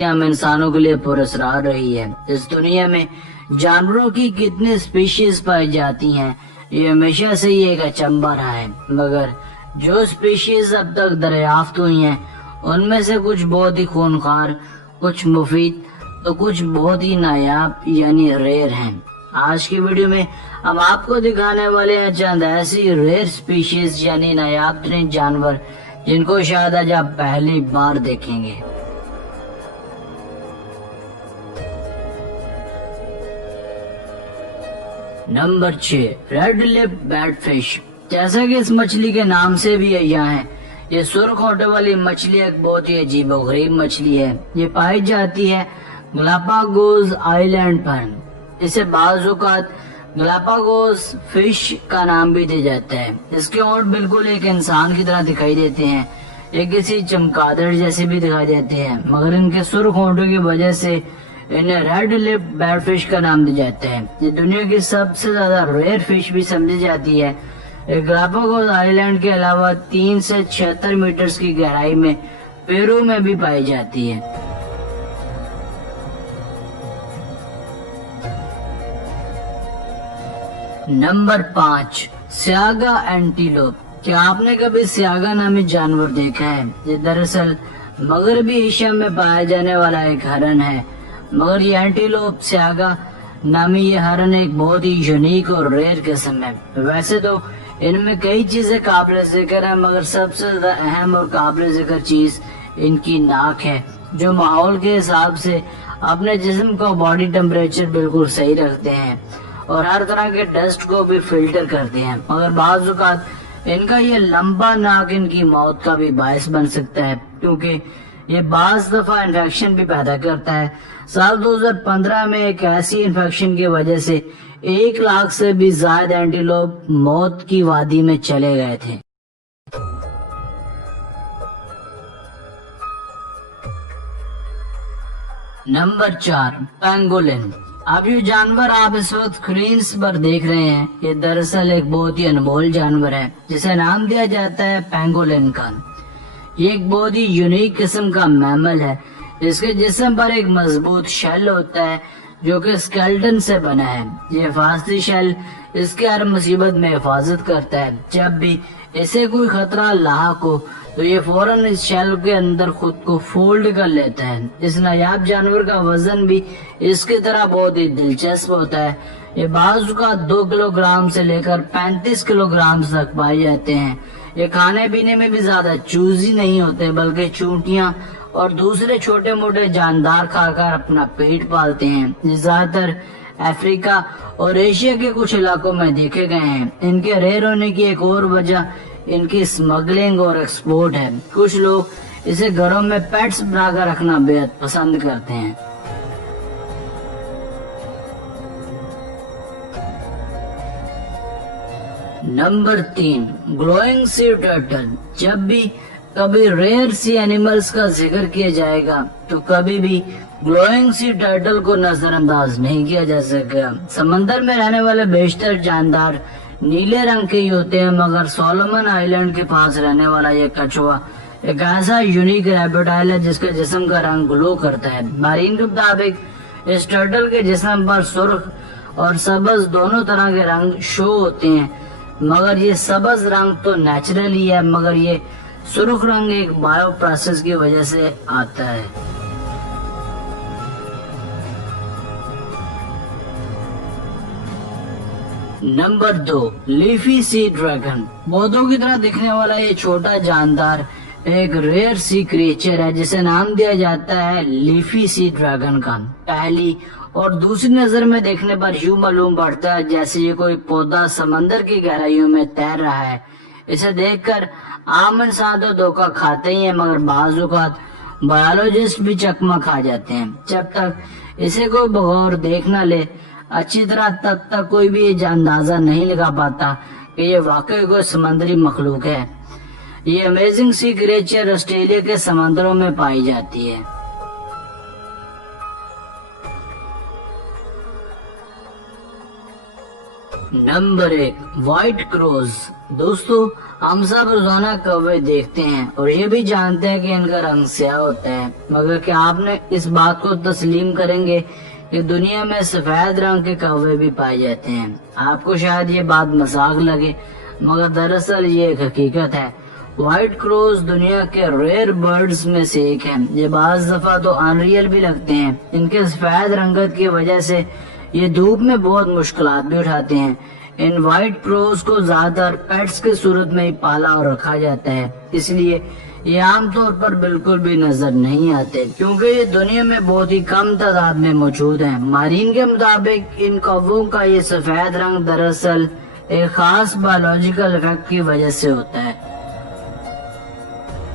हम इंसानों के लिए पुरस्कार रही है। इस दुनिया में जानवरों की कितनी स्पीशीज पाई जाती हैं, ये हमेशा से ही एक अचंभा रहा है। मगर जो स्पीशीज अब तक दरियाफ्त हुई हैं, उनमें से कुछ बहुत ही खूनखार, कुछ मुफीद, तो कुछ बहुत ही नायाब यानी रेयर हैं। आज की वीडियो में हम आपको दिखाने वाले हैं चंद ऐसी रेयर स्पीशीज यानी नायाब तरीन जानवर जिनको शायद आज आप पहली बार देखेंगे। Number 6, red lip batfish. जैसा कि इस मछली के नाम से भी यहाँ है, ये सुर्ख होठों वाली मछली एक बहुत ही अजीबोगरीब मछली है। ये पाई जाती है गलापागोस आइलैंड पर। इसे बाज़ औक़ात गलापागोस फिश का नाम भी दिया जाता है। इसके होंठ बिल्कुल एक इंसान की तरह दिखाई देते हैं, ये किसी चमगादड़ जैसे भी दिखाई देते हैं, मगर इनके सुर्ख होठों की वजह से इन्हें रेड लिप बैटफिश का नाम दिया जाता है। ये दुनिया की सबसे ज्यादा रेयर फिश भी समझी जाती है। गलापागोस आइलैंड के अलावा 3 से 76 मीटर की गहराई में पेरू में भी पाई जाती है। Number 5, saiga antelope. क्या आपने कभी सियागा नामी जानवर देखा है? ये दरअसल मगरबी एशिया में पाया जाने वाला एक हरन है, मगर ये एंटीलोप सियागा नामी ये हरन एक बहुत ही यूनिक और रेयर किस्म है। वैसे तो इनमें कई चीजें काबिल जिक्र है, मगर सबसे ज्यादा अहम और काबिल जिक्र चीज इनकी नाक है, जो माहौल के हिसाब से अपने जिस्म का बॉडी टेम्परेचर बिल्कुल सही रखते हैं और हर तरह के डस्ट को भी फिल्टर करते हैं। मगर बाज़ औक़ात इनका ये लंबा नाक इनकी मौत का भी बायस बन सकता है, क्योंकि ये बाज़ दफा इन्फेक्शन भी पैदा करता है। साल 2015 में एक ऐसी इन्फेक्शन की वजह से 1 लाख से भी ज्यादा एंटीलोप मौत की वादी में चले गए थे। Number 4, pangolin. अब ये जानवर आप इस वक्त स्क्रीन पर देख रहे हैं, ये दरअसल एक बहुत ही अनमोल जानवर है जिसे नाम दिया जाता है पेंगोलिन का। ये एक बहुत ही यूनिक किस्म का मैमल है। इसके जिस्म पर एक मजबूत शेल होता है जो कि स्केलेटन से बना है। ये हिफाजती शेल इसके हर मुसीबत में हिफाजत करता है। जब भी इसे कोई खतरा लाक हो तो ये फौरन इस शेल के अंदर खुद को फोल्ड कर लेता है। इस नायाब जानवर का वजन भी इसकी तरह बहुत ही दिलचस्प होता है। ये बाज़ औक़ात 2 किलोग्राम से लेकर 35 किलोग्राम तक पाए जाते हैं। ये खाने पीने में भी ज्यादा चूजी नहीं होते, बल्कि चूंटियां और दूसरे छोटे मोटे जानदार खाकर अपना पेट पालते हैं। ये ज्यादातर अफ्रीका और एशिया के कुछ इलाकों में देखे गए हैं। इनके रेयर होने की एक और वजह इनकी स्मगलिंग और एक्सपोर्ट है। कुछ लोग इसे घरों में पेट्स बनाकर रखना बेहद पसंद करते हैं। Number 3, glowing sea turtle. जब भी कभी रेयर सी एनिमल्स का जिक्र किया जाएगा तो कभी भी ग्लोइंग सी टर्टल को नजरअंदाज नहीं किया जा सकेगा। समंदर में रहने वाले बेशतर जानदार नीले रंग के ही होते हैं, मगर सोलोमन आइलैंड के पास रहने वाला ये कछुआ एक ऐसा यूनिक रेप्टाइल है जिसके जिस्म का रंग ग्लो करता है। मारीन के मुताबिक इस टर्टल के जिस्म पर सुर्ख और सब्ज दोनों तरह के रंग शो होते हैं, मगर ये सब्ज रंग तो नेचुरल ही है, मगर ये सुर्ख रंग एक बायो प्रोसेस की वजह से आता है। Number 2, leafy sea dragon. पौधों की तरह दिखने वाला ये छोटा जानदार एक रेयर सी क्रिएचर है जिसे नाम दिया जाता है लीफी सी ड्रैगन का। पहली और दूसरी नजर में देखने पर यूं मालूम पड़ता है जैसे ये कोई पौधा समंदर की गहराइयों में तैर रहा है। इसे देखकर आम इंसान तो धोखा खाते ही हैं, मगर बाज़ औक़ात बायोलॉजिस्ट भी चकमा खा जाते हैं। जब तक इसे कोई बगौर देख न ले अच्छी तरह, तब तक कोई भी ये अंदाजा नहीं लगा पाता कि ये वाकई कोई समुद्री मखलूक है। ये अमेजिंग सी क्रिएचर ऑस्ट्रेलिया के समंदरों में पाई जाती है। Number 1, white crows. दोस्तों, हम सब रोजाना कौवे देखते हैं और ये भी जानते हैं कि इनका रंग स्याह होता है, मगर क्या आपने इस बात को तस्लीम करेंगे कि दुनिया में सफेद रंग के कौवे भी पाए जाते हैं। आपको शायद ये बात मजाक लगे, मगर दरअसल ये एक हकीकत है। व्हाइट क्रोज दुनिया के रेयर बर्ड्स में से एक है। ये बाज दफा तो अनरियल भी लगते हैं। इनके सफेद रंगत की वजह से ये धूप में बहुत मुश्किलात भी उठाते हैं। इन व्हाइट क्रोज को ज्यादातर पेट्स की सूरत में ही पाला और रखा जाता है, इसलिए ये आमतौर पर बिल्कुल भी नजर नहीं आते, क्योंकि ये दुनिया में बहुत ही कम तादाद में मौजूद हैं। माहिरीन के मुताबिक इन कौवों का ये सफेद रंग दरअसल एक खास बायोलॉजिकल इफेक्ट की वजह से होता है।